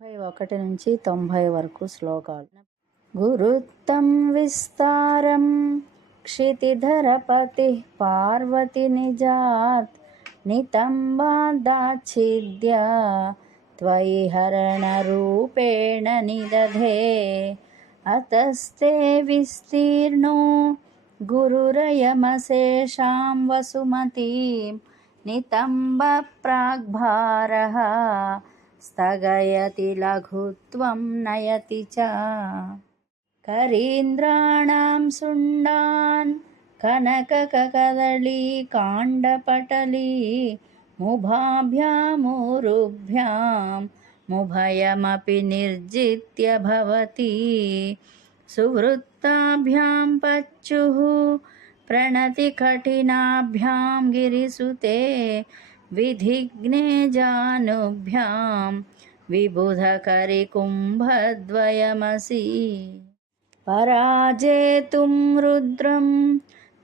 81 నుంచి 90 వరకు శ్లోకాలు. గురుత్తం విస్తారం క్షితిధరపతిః పార్వతి నిజాత్ నితంబాదాచ్ఛిద్య త్వయి హరణరూపేణ నిదధే అతస్తే విస్తీర్ణో గురురయమశేషాం వసుమతీం నితంబ ప్రాగ్భారః స్థగయతి లఘుత్వం నయతి చ కరీంద్రాణాం శుండాన్ కనకకదళీ కాండపటలీ ముభాభ్యామురుభ్యాం ముభయమపి నిర్జిత్య భవతి సువృత్తాభ్యాం పచ్చుః ప్రణతి కఠినాభ్యాం గిరిసుతే విధిఘ్నే జానుభ్యాం విబుధకరికుంభద్వయమసి పరాజేతుం రుద్రం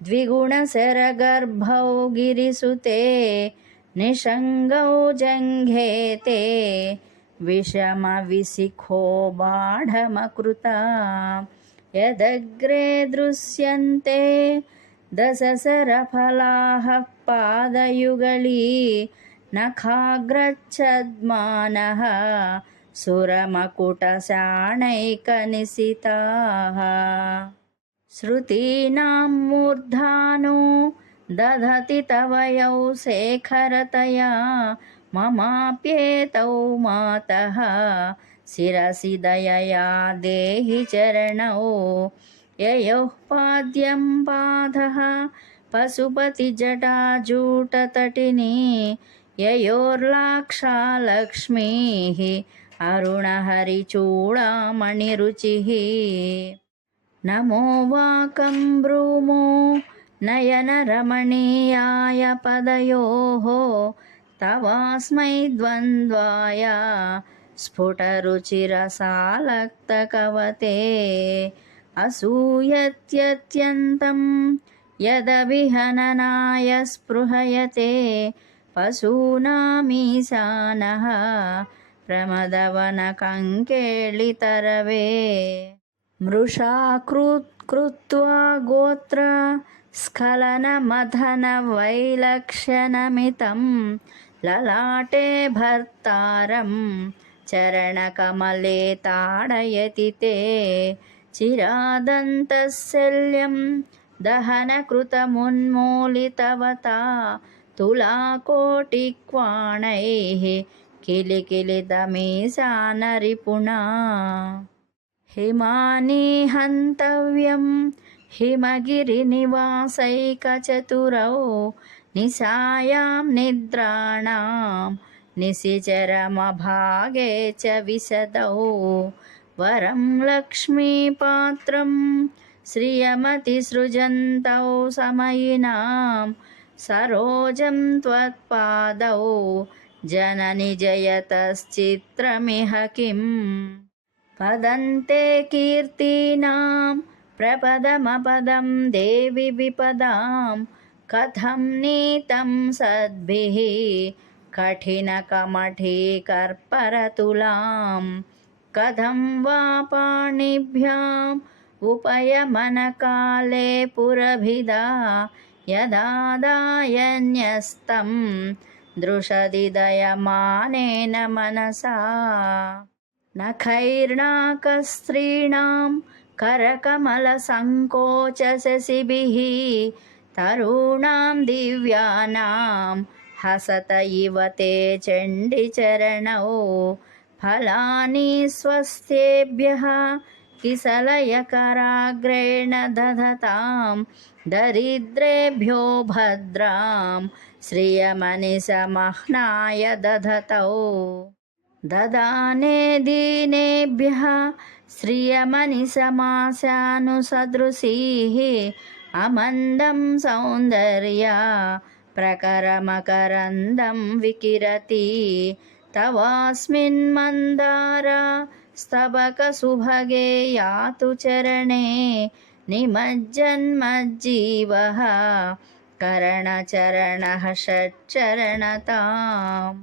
ద్విగుణశరగర్భౌ గిరిసుతే నిషంగౌ జంఘేతే విషమవిశిఖో బాఢమకృతా యదగ్రే దృశ్యంతే దశసరఫలాః పాదయుగళీ నఖాగ్రచ్ఛద్మానః సురమకుటశాణైకనిశితాః శృతీనాం మూర్ధానో దధతి తవయౌ శేఖరతయా మమాప్యేతౌ మాతః శిరసి దయయా దేహి చరణౌ యయోః పాద్యం పాదః పశుపతిజటాజూటతటినీ యయోర్లాక్షా లక్ష్మీః అరుణహరిచూడామణిరుచిః నమో వాకం బ్రూమో నయనరమణీయాయ పదయోః తవాస్మై ద్వంద్వాయ స్ఫుటరుచిరసాలక్తకవతే అసూయత్యత్యంతం యదవిహననాయ స్పృహయతే పశూనామీశానః ప్రమదవనకంకేళితరవే మృషా కృత్వా గోత్ర స్ఖలనమథన వైలక్ష్యనమితం లలాటే భర్తారం చరణకమలే తాడయతి తే చిరాదంతశల్యం దహనకృతమున్మూలితవతా తులాకోటిక్వాణైః కిలికిలితమీశానరిపుణా హిమానీ హంతవ్యం హిమగిరినివాసైకచతురౌ నిశాయాం నిద్రాణాం నిశిచరమభాగే చ విశదౌ వరం లక్ష్మీపాత్రం శ్రియమతిసృజन्तౌ సమయినాం సరోజం త్వత్పాదౌ జనని జయతశ్చిత్రమిహ కిం పదంతే కీర్తీనాం ప్రపదమపదం దేవి విపదాం కథం నీతం సద్భిః కఠినకమఠీకర్పరతులాం కథం వా పాణిభ్యాం ఉపయమనకాలే పురభిదా యదాదాయన్యస్తం దృశదిదయమానేన మనసా నఖైర్నాకస్త్రీణాం కరకమలసంకోచశశిభిః తరూణాం దివ్యానాం హసత ఇవ తే చండిచరణౌ ఫలాని స్వస్యేభ్యః కిసలయకరాగ్రేణ దధతాం దరిద్రేభ్యో భద్రాం శ్రియమనిశమహ్నాయ దధతౌ దదానే దీనేభ్యః శ్రియమనిశమాశానుసదృశీః అమందం సౌందర్యా ప్రకరమకరందం వికిరతి తవాస్మిన్మందారా స్తబకసుభగే యాతు చరణే నిమజ్జన్మజ్జీవः కరణచరణः షట్చరణతాम्।